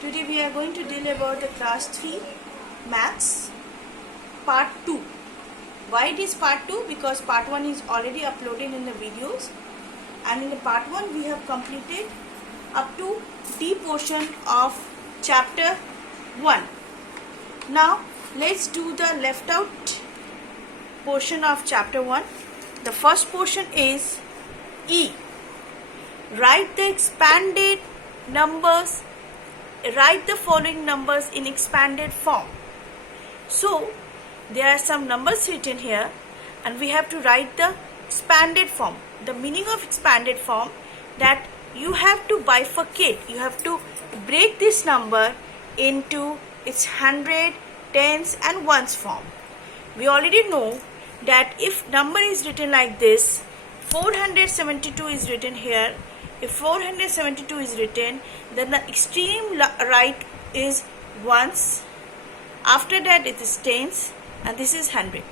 Today we are going to deal about the class 3 maths part 2. Why it is part 2? Because part 1 is already uploaded in the videos, and in the part 1 we have completed up to D portion of chapter 1. Now let's do the left out portion of chapter 1. The first portion is E. Write the following numbers in expanded form. So there are some numbers written here and we have to write the expanded form. The meaning of expanded form, that you have to bifurcate, you have to break this number into its 100, tens and ones form. We already know that if number is written like this, 472 is written here. If 472 is written, then the extreme right is ones. After that it is tens, and this is 100.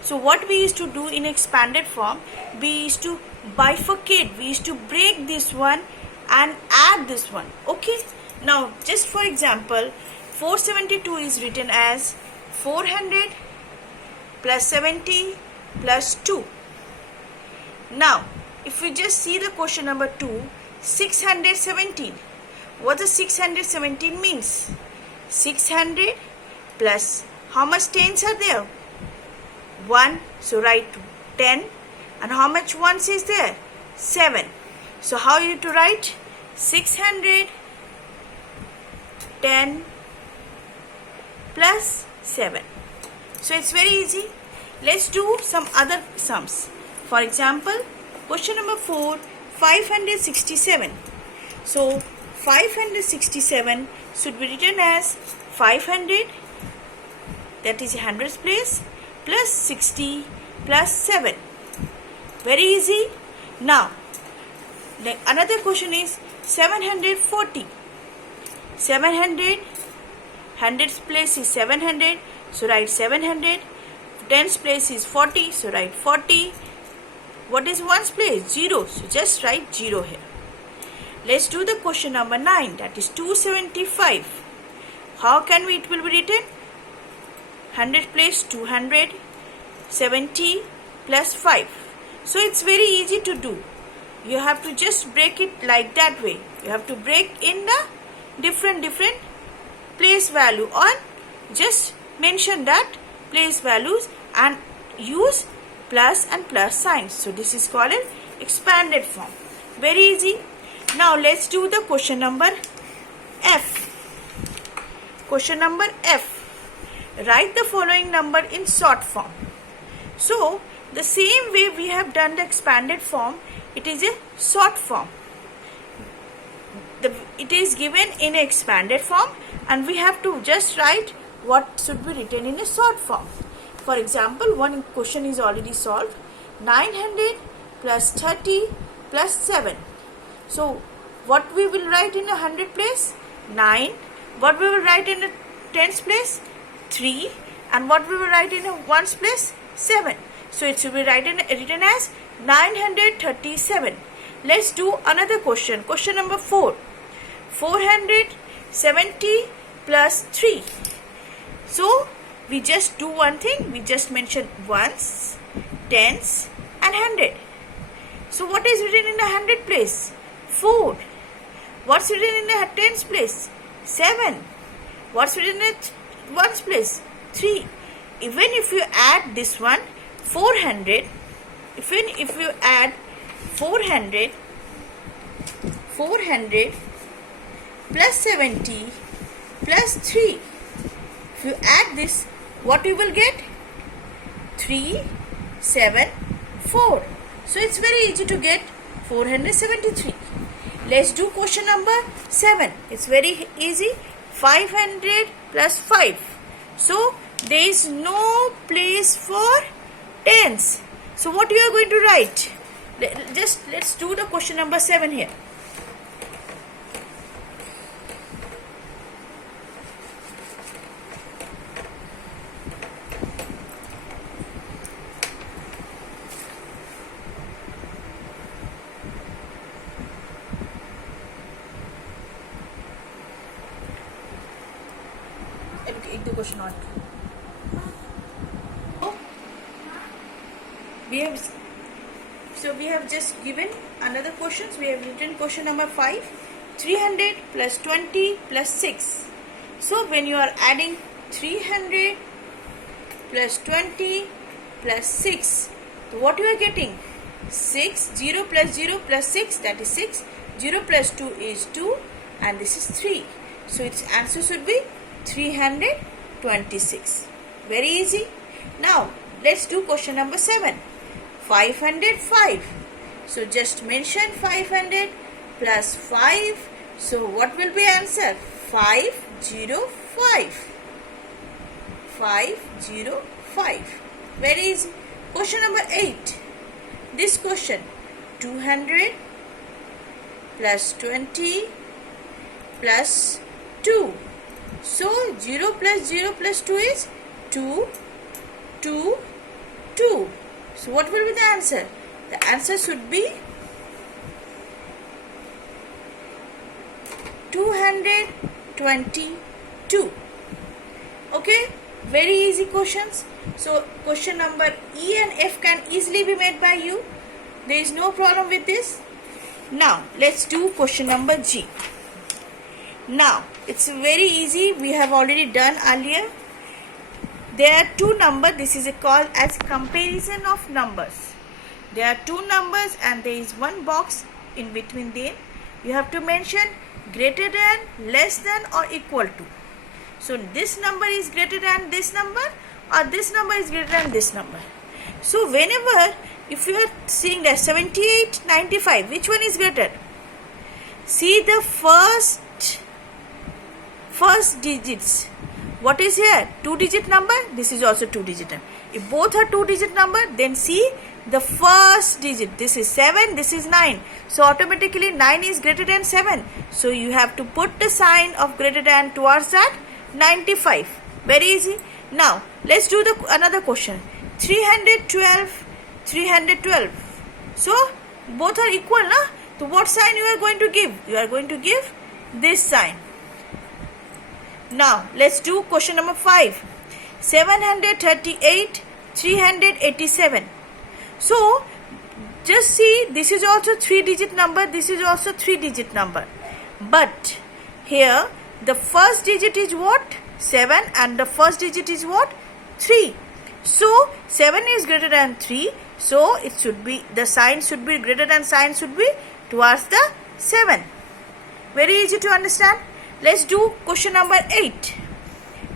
So what we used to do in expanded form, we used to bifurcate, we used to break this one and add this one. Okay, now just for example, 472 is written as 400 plus 70 plus 2. Now if we just see the question number 2, 617. What does 617 means? 600 plus how much tens are there? 1. So write 10. And how much ones is there? 7. So how you to write? 610 plus 7. So it's very easy. Let's do some other sums. For example, question number 4, 567. So 567 should be written as 500, that is 100's place, plus 60 plus 7. Very easy. Now another question is 740. 700, 100's place is 700, so write 700. 10's place is 40, so write 40. What is one's place? 0. So just write 0 here. Let's do the question number 9, that is 275. How can it will be written? 100 place 200, 70 plus 5. So it's very easy to do. You have to just break it like that way. You have to break in the different place value, or just mention that place values and use plus and plus signs. So this is called an expanded form. Very easy. Now let's do the question number F. Question number F. Write the following number in short form. So the same way we have done the expanded form, it is a short form. It is given in an expanded form and we have to just write what should be written in a short form. For example, one question is already solved. 900 plus 30 plus 7. So what we will write in a 100 place? 9. What we will write in a tens place? 3. And what we will write in a ones place? 7. So it should be written as 937. Let's do another question. Question number 4. 470 plus 3. So we just do one thing. We just mention ones, tens and 100. So what is written in the 100 place? 4. What's written in the tens place? 7. What's written in the ones place? 3. Even if you add this one, 400, even if you add 400 plus 70 plus 3, if you add this, what you will get? 3, 7, 4. So it's very easy to get 473. Let's do question number 7. It's very easy. 500 plus 5. So there is no place for tens. So what you are going to write? Let's do the question number 7 here. एक दो question और. We have just given another questions. We have written question number 5. 300 plus 20 plus 6. So when you are adding 300 plus 20 plus 6, so what you are getting? 6. 0 plus 0 plus 6, that is 6. 0 plus 2 is 2, and this is 3. So its answer should be 326. Very easy. Now let's do question number 7. 505. So just mention 500 plus 5. So what will be answer? 505. 505. Very easy. Question number 8. This question, 200 plus 20 plus 2. So 0 plus 0 plus 2 is 2, 2, 2. So what will be the answer? The answer should be 222. Okay, very easy questions. So question number E and F can easily be made by you. There is no problem with this. Now let's do question number G. Now it's very easy. We have already done earlier. There are two numbers. This is called as comparison of numbers. There are two numbers and there is one box in between them. You have to mention greater than, less than, or equal to. So this number is greater than this number, or this number is greater than this number. So whenever, if you are seeing that 78, 95, which one is greater? See the first digits. What is here? 2-digit number. This is also 2-digit number. If both are 2-digit number, then see the first digit. This is 7, this is 9. So automatically 9 is greater than 7. So you have to put the sign of greater than towards that 95. Very easy. Now let's do another question. 312, 312. So both are equal, na? So what sign you are going to give? You are going to give this sign. Now let's do question number 5. 738, 387. So just see, this is also 3-digit number, this is also 3-digit number. But here the first digit is what? 7, and the first digit is what? 3. So 7 is greater than 3. So it should be, the sign should be, greater than sign should be towards the 7. Very easy to understand. Let's do question number 8.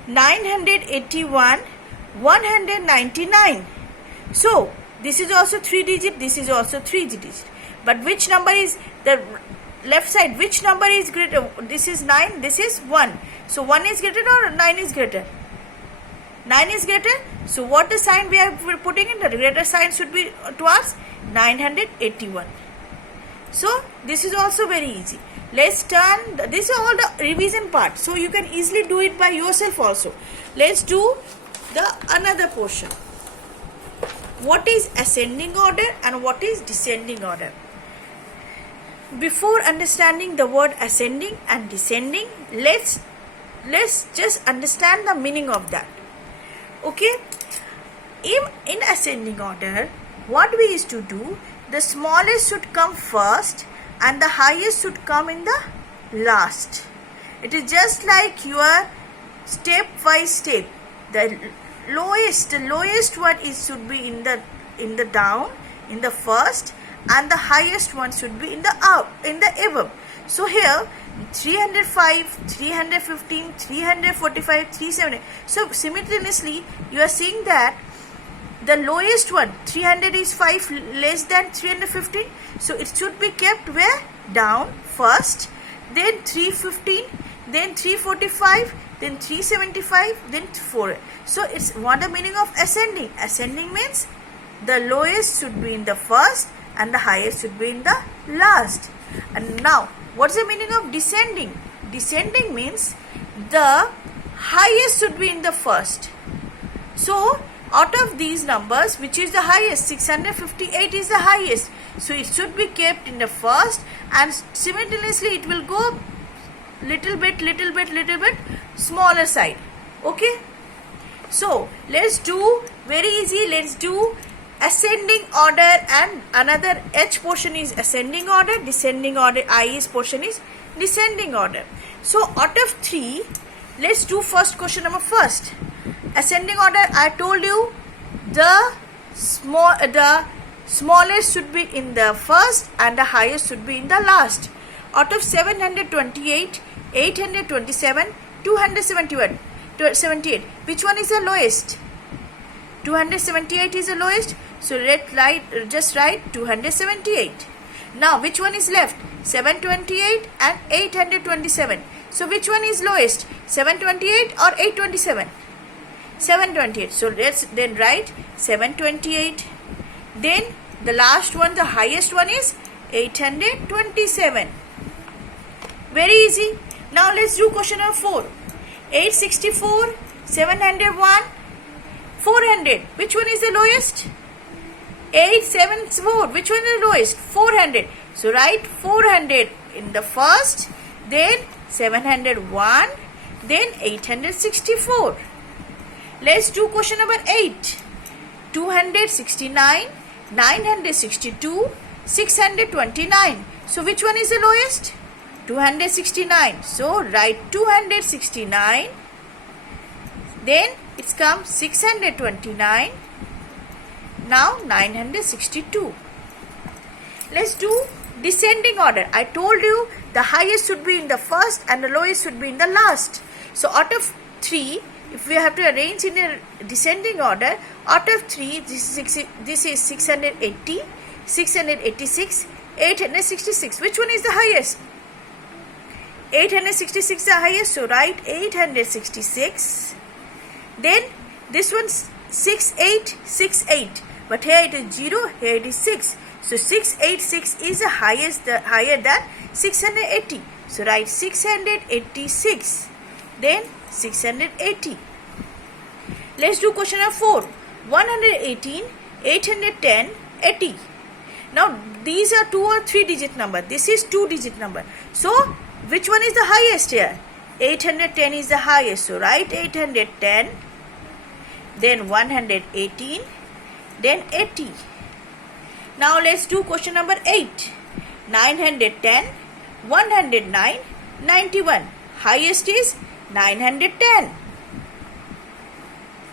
981, 199. So this is also 3-digit, this is also 3-digit. But which number is the left side? Which number is greater? This is 9, this is 1. So 1 is greater or 9 is greater? 9 is greater. So what the sign we are putting in? The greater sign should be towards 981. So this is also very easy. Let's turn, this is all the revision part. So you can easily do it by yourself also. Let's do the another portion. What is ascending order and what is descending order? Before understanding the word ascending and descending, let's just understand the meaning of that. Okay, in ascending order, what we used to do, the smallest should come first and the highest should come in the last. It is just like your step by step. The lowest one should be in the down, in the first, and the highest one should be in the up, in the above. So here 305, 315, 345, 370. So simultaneously you are seeing that the lowest one, 300 is 5 less than 315. So it should be kept where? Down first, then 315, then 345, then 375, then 4. So it's what the meaning of ascending. Ascending means the lowest should be in the first and the highest should be in the last. And now what's the meaning of descending? Descending means the highest should be in the first. So out of these numbers, which is the highest? 658 is the highest. So it should be kept in the first, and simultaneously it will go little bit smaller side. Okay, so let's do very easy. Let's do ascending order, and another H portion is ascending order, descending order, I's portion is descending order. So out of 3, let's do first question number first. Ascending order, I told you the smallest should be in the first and the highest should be in the last. Out of 728, 827, 278, which one is the lowest? 278 is the lowest, so just write 278. Now which one is left? 728 and 827. So which one is lowest? 728 or 827? 728. So let's then write 728. Then the last one, the highest one is 827. Very easy. Now let's do question number 4. 864, 701, 400. Which one is the lowest? 874. Which one is the lowest? 400. So write 400 in the first, then 701, then 864. Let's do question number 8. 269, 962, 629. So which one is the lowest? 269. So write 269. Then it's come 629. Now 962. Let's do descending order. I told you the highest should be in the first and the lowest should be in the last. So out of 3, if we have to arrange in a descending order, out of 3, this is 680, 686, 866. Which one is the highest? 866 is the highest, so write 866. Then this one 6868, but here it is 0, here it is 6. So 686 is the highest, higher than 680. So write 686. Then 680. Let's do question number 4. 118, 810, 80. Now these are 2 or 3 digit number. This is 2 digit number. So which one is the highest here? 810 is the highest. So write 810. Then 118. Then 80. Now let's do question number 8. 910, 109, 91. Highest is 910.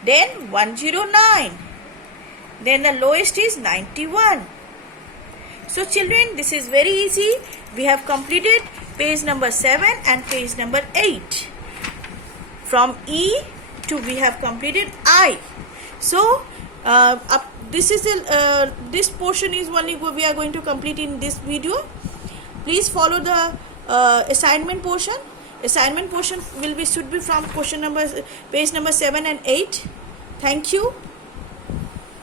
Then 109. Then the lowest is 91. So children, this is very easy. We have completed page number 7 and page number 8. From E to we have completed I. So this portion is only we are going to complete in this video. Please follow the assignment portion. Assignment portion should be from page number 7 and 8. Thank you.